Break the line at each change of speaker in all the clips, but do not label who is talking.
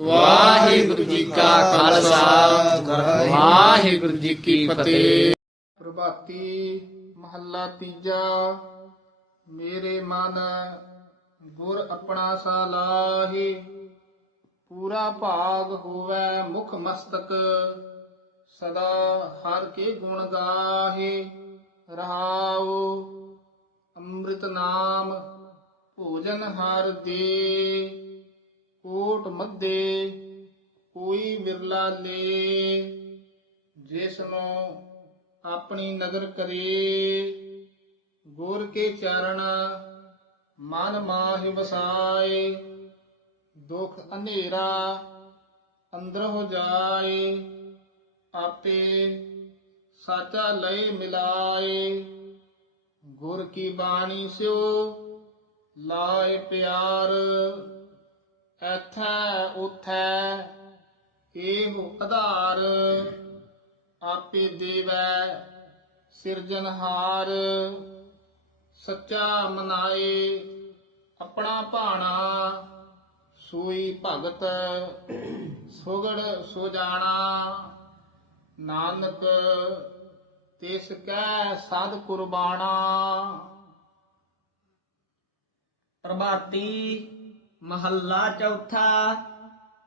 ਵਾਹਿਗੁਰੂ ਜੀ ਕਾ ਖਾਲਸਾ। ਵਾਹਿਗੁਰੂ ਜੀ ਕੀ ਫਤਿਹ।
ਪ੍ਰਭਾਤੀ ਮਹੱਲਾ ਤੀਜਾ। ਮੇਰੇ ਮਨ ਗੁਰ ਆਪਣਾ ਸਾਲਾਹੀ ਪੂਰਾ ਭਾਗ ਹੋਵੇ ਮੁਖ ਮਸਤਕ, ਸਦਾ ਹਰ ਕੇ ਗੁਣ ਗਾਹੇ। ਰਹਾਉ ਅੰਮ੍ਰਿਤ ਨਾਮ ਭੋਜਨ ਹਰ ਦੇ। ਕੋਟ ਮੱਦੇ ਕੋਈ ਵਿਰਲਾ ਲੇ। ਜਿਸ ਆਪਣੀ ਨਦਰ ਕਰੇ, ਗੁਰ ਕੇ ਚਰਨ ਮਨ ਮਾਹਿ ਵਸਾਏ। ਦੁਖ ਹਨੇਰਾ ਅੰਦਰ ਹੋ ਜਾਏ, ਆਪੇ ਸਾਚਾ ਲਏ ਮਿਲਾਏ। ਗੁਰ ਕੀ ਬਾਣੀ ਸਿਓ, ਲਾਏ ਪਿਆਰ। ਐਥੈ ਉਥੈ ਇਹੋ ਆਧਾਰ ਆਪੇ ਦੇਵੈ ਸਿਰਜਨਹਾਰ ਸੱਚਾ ਮਨਾਏ ਆਪਣਾ ਭਾਣਾ, ਸੂਈ ਭਗਤ ਸੁਗੜ ਸੁਜਾਣਾ। ਨਾਨਕ ਤਿਸ ਕੈ ਸਦ ਕੁਰਬਾਨਾ
ਪ੍ਰਭਾਤੀ ਮਹੱਲਾ ਚੌਥਾ,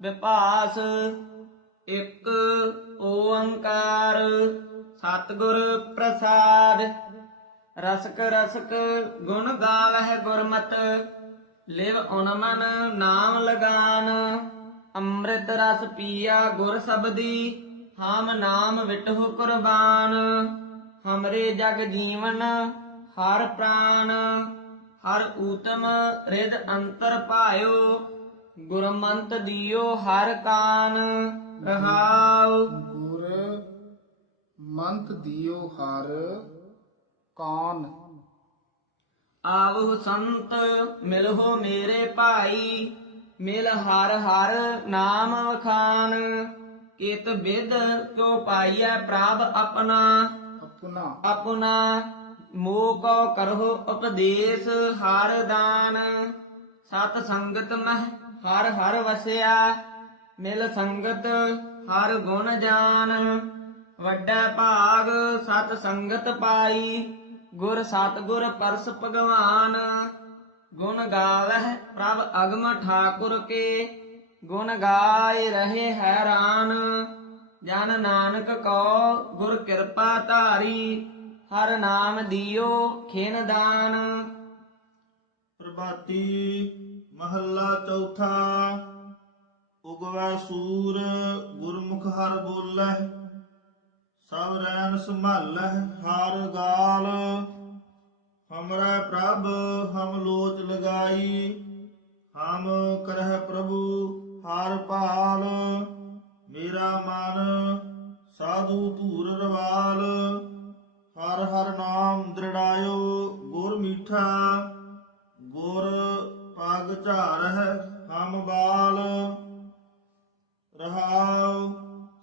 ਵਿਭਾਸ, ਇੱਕ ਓੰਕਾਰ, ਸਤਿਗੁਰ ਪ੍ਰਸਾਦ। ਰਸਕ ਰਸਕ ਗੁਣ ਗਾਵਹਿ ਗੁਰਮਤ, ਲਿਵ ਉਨਮਨ ਨਾਮ ਲਗਾਨ। ਅੰਮ੍ਰਿਤ ਰਸ ਪੀਆ ਗੁਰ ਸਬਦੀ, ਹਮ ਨਾਮ ਵਿਟਹੁ ਕੁਰਬਾਨ। ਹਮਰੇ ਜਗ ਜੀਵਨ ਹਰ ਪ੍ਰਾਨ। ਹਰ ਊਤਮ ਰਿਦ ਅੰਤਰ ਪਾਇਓ ਗੁਰਮੰਤ ਦਿਓ ਹਰ ਕਾਨ ਰਹਾਉ।
ਗੁਰ ਮੰਤ ਦਿਓ ਹਰ ਕਾਨ।
ਆਵਹੁ ਸੰਤ ਮਿਲਹੁ ਮੇਰੇ ਭਾਈ ਮਿਲ ਹਰ ਹਰ ਨਾਮ ਵਖਾਨ। ਕਿਤ ਵਿਦ ਕਿਉ ਪਾਈਐ ਪ੍ਰਭ ਆਪਣਾ
ਆਪਣਾ।
ਆਪਣਾ ਮੋਹ ਕੋ ਕਰਹੁ ਉਪਦੇਸ਼ ਹਰ ਦਾਨ। ਸਤ ਸੰਗਤ ਮਹਿ ਹਰ ਹਰ ਵਸਿਆ, ਮਿਲ ਸੰਗਤ ਹਰ ਗੁਣ ਜਾਨ। ਵੱਡਾ ਭਾਗ ਸਤ ਸੰਗਤ ਪਾਈ, ਗੁਰ ਸਤਗੁਰ ਪਰਸ ਭਗਵਾਨ। ਗੁਣ ਗਾਵਹਿ ਪ੍ਰਭ ਅਗਮ ਠਾਕੁਰ ਕੇ, ਗੁਣ ਗਾਏ ਰਹੇ ਹੈਰਾਨ। ਜਨ ਨਾਨਕ ਕੋ ਗੁਰ ਕਿਰਪਾ ਧਾਰੀ ਹਰ ਨਾਮ ਦਿਓ ਖਿਨ ਦਾਨ।
ਪ੍ਰਭਾਤੀ ਮਹੱਲਾ ਚੌਥਾ, ਉਗਵਾ ਸੂਰ, ਗੁਰਮੁਖ ਹਰ ਬੋਲੈ, ਸਭ ਰੈਣ ਸੰਭਾਲੈ ਹਰ ਗਾਲ। ਹਮਰਾ ਪ੍ਰਭ, ਹਮ ਲੋਚ ਲਗਾਈ, ਹਮ ਕਰਹਿ ਪ੍ਰਭੂ ਹਰ ਭਾਲ। ਨਾਮ ਦ੍ਰਿੜਾਇਓ, ਗੁਰ ਮੀਠਾ, ਗੁਰ ਪਗ ਝਾਰ ਹਮ ਬਾਲ। ਰਹਾਉ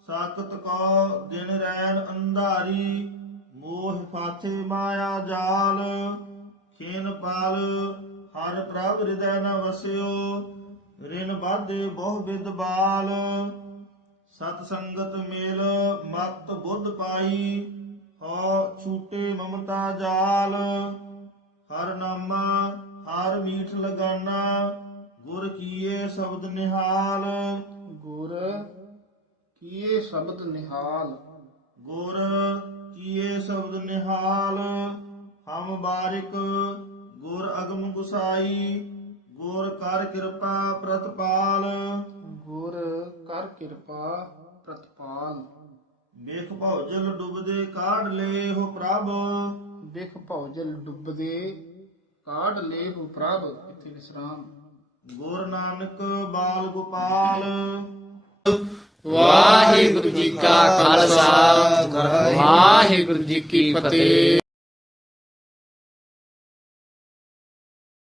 ਸਾਖਤ ਕੋ ਦਿਨ ਰੈਣ ਅੰਧਾਰੀ, ਮੋਹ ਫਾਥੇ ਮਾਇਆ ਜਾਲ। ਖੇਨ ਪਾਲ, ਹਰ ਪ੍ਰਭ ਹਿਰਦੈ ਨ ਵਸਿਓ, ਰਿਨ ਬਾਧੇ ਬਹੁ ਵਿਦ ਬਾਲ। ਸਤ ਸੰਗਤ ਮੇਲ, ਮਤ ਬੁੱਧ ਪਾਈ ਛੂਟੇ ਮਮਤਾ ਜਾਲ ਹਰ ਨਾਮਾ ਹਰ ਮੀਠ ਲਗਾਨਾ ਗੁਰ ਕੀਏ ਸ਼ਬਦ ਨਿਹਾਲ।
ਗੁਰ ਕੀਏ ਸ਼ਬਦ ਨਿਹਾਲ।
ਗੁਰ ਕੀਏ ਸ਼ਬਦ ਨਿਹਾਲ ਹਮ ਬਾਰਿਕ ਗੁਰ ਅਗਮ ਗੁਸਾਈ ਗੁਰ ਕਰ ਕਿਰਪਾ ਪ੍ਰਤਪਾਲ।
ਗੁਰ ਕਰ ਕਿਰਪਾ ਪ੍ਰਤਪਾਲ।
ਵੇਖ ਭਉਜਲ ਡੁੱਬਦੇ ਕਾਢ ਲੇ ਹੋ ਪ੍ਰਭ।
ਬਿਖ ਭੌਜਲ ਡੁੱਬਦੇ ਕਾਢ ਲੇ ਹੋ ਪ੍ਰਭ ਇਥੇ ਵਿਸਰਾਮ।
ਗੁਰ ਨਾਨਕ ਬਾਲ ਗੋਪਾਲ।
ਵਾਹਿਗੁਰੂ ਜੀ ਕਾ ਖਾਲਸਾ ਵਾਹਿਗੁਰੂ ਜੀ ਕੀ ਫਤਿਹ।